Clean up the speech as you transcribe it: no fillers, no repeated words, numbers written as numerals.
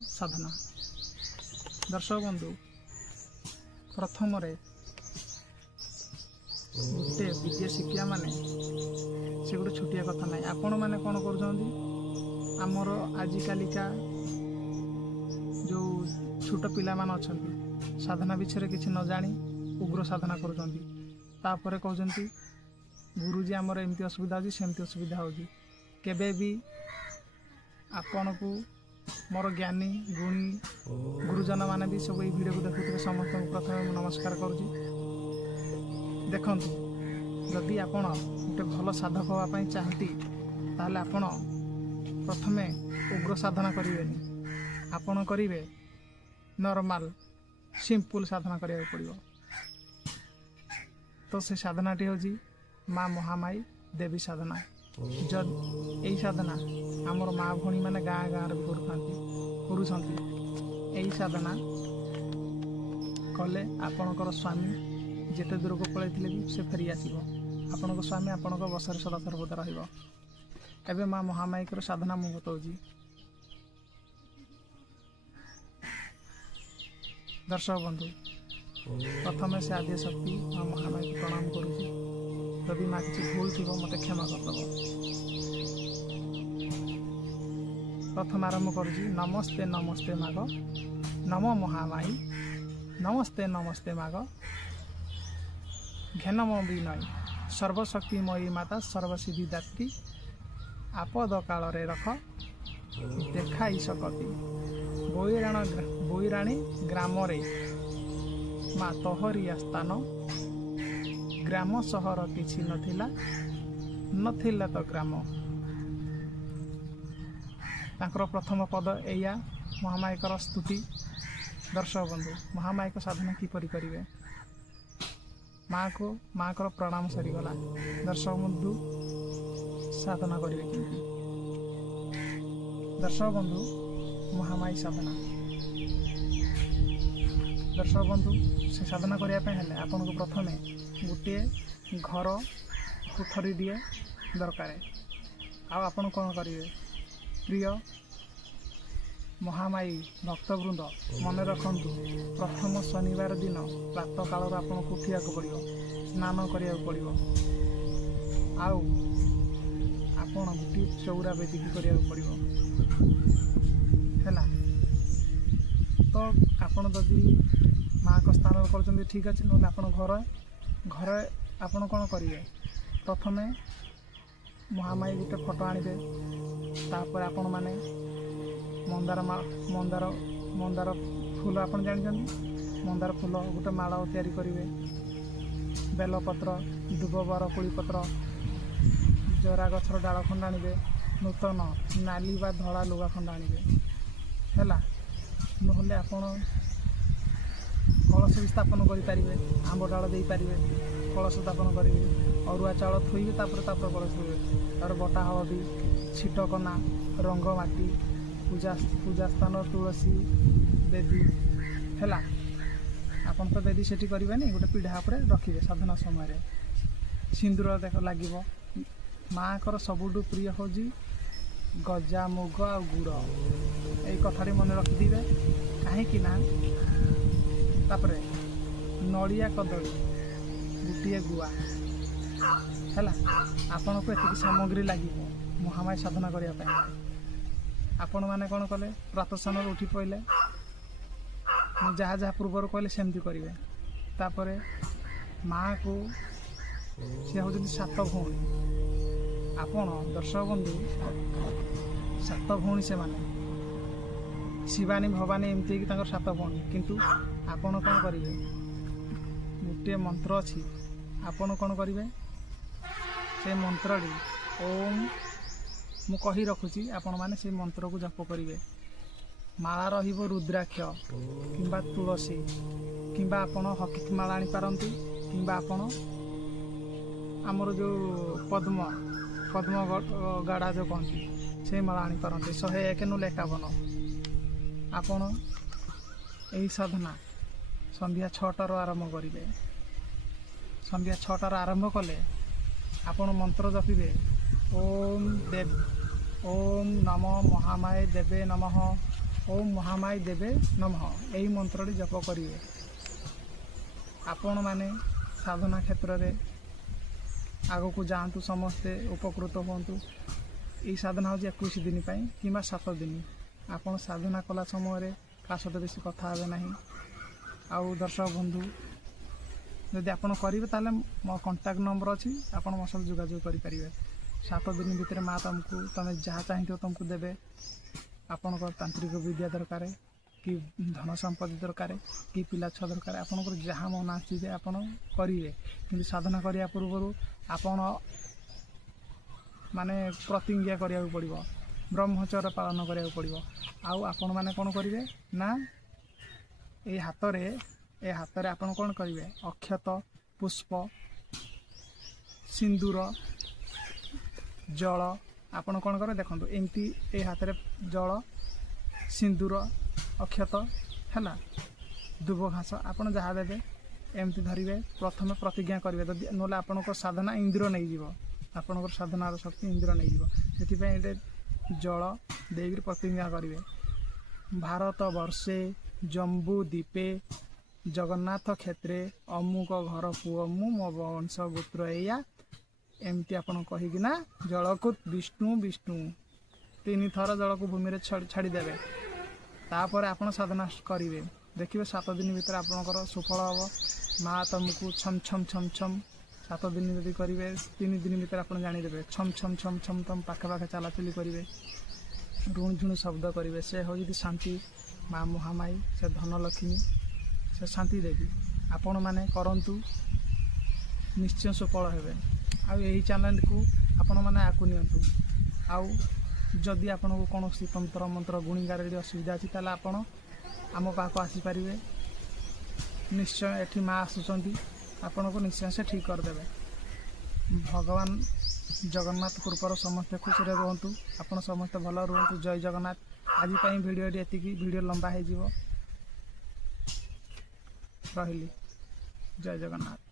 साधना दर्शक बंधु प्रथम गोटे विद्या शिक्षा माने से गोटे छोटिया कथा ना आपण मैंने कौन करमर आजिकालिका जो छोट पिला मान अच्छा साधना विषय किसी न जानी उग्र साधना कर कहते गुरुजी आमर एमती असुविधा होती सेमती असुविधा होगी केबे भी आपण को मोर ज्ञानी गुणी गुरुजन माने भी सब वीडियो को देखुते समस्त प्रथम नमस्कार करुँच देखु जदि आपण गोटे भल साधक हाँपाई चाहती ताहले आपण प्रथमे उग्र साधना करेंगे आपण करेंगे नॉर्मल सिंपल साधना करिया पड़ो तो से साधनाटी हूँ माँ महामाई देवी साधना जब यही साधना आमर माँ भणी मैंने गाँ गाँव यही साधना कले आपणकर स्वामी जिते दूर को पलैते भी से फेरी आसो आपण स्वामी आपण बसरे सदा सर्वदा रही माँ महामाई साधना मुझे बताऊँ दर्शक बंधु प्रथम से आद्य शक्ति माँ महामाई को प्रणाम करुँच जदि माँ किसी भूल थी मत क्षमा करदेव प्रथम आरंभ करुँच नमस्ते नमस्ते माग नमो महामाई नमस्ते नमस्ते माग घेनम विनय सर्वशक्तिमयी माता सर्वसिद्धिदात्री आपद काल रख देखाई सकती बोईराणी ग्राम रे माँ तोहरिया स्थान ग्राम सहर किछि नथिला तो ग्राम तांकर प्रथम पद एया महामाईकर स्तुति दर्शक बंधु महामाई को साधना किपरि करिवे माँ को प्रणाम सरीगला दर्शक बंधु साधना करिवे केमति दर्शक बंधु महामाई साधना दर्शक बंधु से साधना करने आपन को प्रथमे गोटे घर कोठरी दिए दरकार आपन कौन करेंगे प्रिय महामाई भक्तवृंद मन रखु प्रथम शनिवार दिन प्रातः काल आपन को उठा पड़ो स्नान करा पड़ो आपन गोटे चौरा बेदिकी करा पड़ो है तो आपन जदि माँ को स्थान कर ठीक अच्छे ना आप घर आपन कौन करेंगे प्रथमे महामाई गोटे फोटो आनिबे तापर आपण माने मंदार मंदार फूल आपन जानिछन मंदार फूल गोटे माला तैयारी करेंगे बेलपत्र दुब बरकोड़ी पत्र जरा गछर डाल खंड आनिबे नूतन नाली बा धला लुगा खंड आनिबे हैला नहले आपण कलश भी स्थापन करेंगे आंब डाल दे पारे कलश स्थापन करेंगे अरुआ चाउल थोइबे तापर कलश थोइबे तार बटा हलदी छिटकना रंग माटी पूजा स्थान तुलसी बेदी हैला आपन तो बेदी सेठी करेंगे गोटे पीढ़ा पर रखिए साधना समय सिंदूर देख लगे माँ को सबुठु प्रिय हूँ गजा मुग आ गुड़ यही कथाटी मन रखिथे कहीं तापरे नड़िया कदली गोटे गुआ है आपण को एतिक सामग्री लगे महामाई साधना करने आपण मैंने कौन कले प्रातः समय उठी पड़े जहाँ जहाँ पूर्वर कहले सेमती करेंगे तापर माँ को सी हूँ सात भौणी आपण दर्शक बंधु सात भौणी से माने शिवानी भवानी एमती सात भौणी किंतु आपण कौन करेंगे गोटे मंत्र अच्छी आपण कौन करेंगे से मंत्रटी ओम मु कही रखुची आपण माने से मंत्र को जप करेंगे माला रहिबो रुद्राक्ष किंबा तुलसी किंबा आपण हकीक माला आनी पारंती किंबा आपण आमर जो पद्म गाड़ा जो कहती से माला आनी पारंती 101 नु 51 आपण यही साधना संध्या 6टार आरंभ करेंगे संध्या 6टार आरंभ कले आपण मंत्र जपिबे ओम नमो महामाये देवे नमः ओम महामाई देवे नमः यही मंत्रटी जप करेंगे। आपण माने साधना क्षेत्र में आग को जातु समस्ते उपकृत हूँ। यही साधना हूँ 21 दिन कि 7 दिन। आपड़ साधना कला समय क्या सहित बेसी कथा हे ना। आउ दर्शक बंधु जदि आप करेंगे मो कंटाक्ट नंबर अच्छी आप मो सब जोगाजोग करेंगे। 7 दिन भितर माँ तुमको तुम जहाँ चाहिए तुमको देवे। आपण तांत्रिक विद्या दरकार कि धन संपत्ति दरकार कि पिला छुआ दरकार आपंकर जहाँ मन आसे आप करेंगे। कि साधना करने पूर्व आपण माने प्रतिज्ञा करा पड़ो ब्रह्मचर्य पालन करा पड़ो। आपण मैंने कौन करेंगे ना ये हाथ में आपण कौन करेंगे अक्षत पुष्प सिंदूर जल आपण कौन करें देखो एमती ए हाथ में जल सिंदूर अक्षत है दुब घास आपड़ जहाँ देवे एमती धरवे। प्रथम प्रतिज्ञा करेंगे ना आपण साधना इंद्र नहीं जीव आपणकर साधनार शक्ति इंद्र नहीं जीव से जल देकर प्रतिज्ञा करेंगे। भारत वर्षे जम्बू द्वीपे जगन्नाथ क्षेत्रे अमुक घर पुओ मु मो वंश गोत्र एया एमती आपण कहीकिना जल को विष्णु विष्णु 3 थर जल को भूमि में छाड़देवे। तापर आपण साधना करेंगे। देखिए 7 दिन भीतर आपणकर सुफल हम। माँ तुमको छम छम छम छम 7 दिन यदि करेंगे 3 दिन भीतर आप जानीदे छम छम छम छम तुम पाखे पाखे चलाचली करेंगे। ऋण झुण शब्द करेंगे से हूँ शांति माँ महामाई से धनलक्ष्मी से शांति देवी आपण मैंने करंतु निश्चय सफल हेबे। आउ यही चैनल को आपण मैंने आकु नियंतु। आउ जदि आपण को कौन तंत्र मंत्र गुणीगार असुविधा अच्छी ताला आपण आम पाक आसीपर निश्चय एठी माँ आसुचंती आपण को निश्चय से ठीक करदेवे। भगवान जगन्नाथ कृपार समस्ते खुशी रुहतु आपण समस्ते भल रुहतु। जय जगन्नाथ। आज वीडियो एति वीडियो लंबा हो रही। जय जगन्नाथ।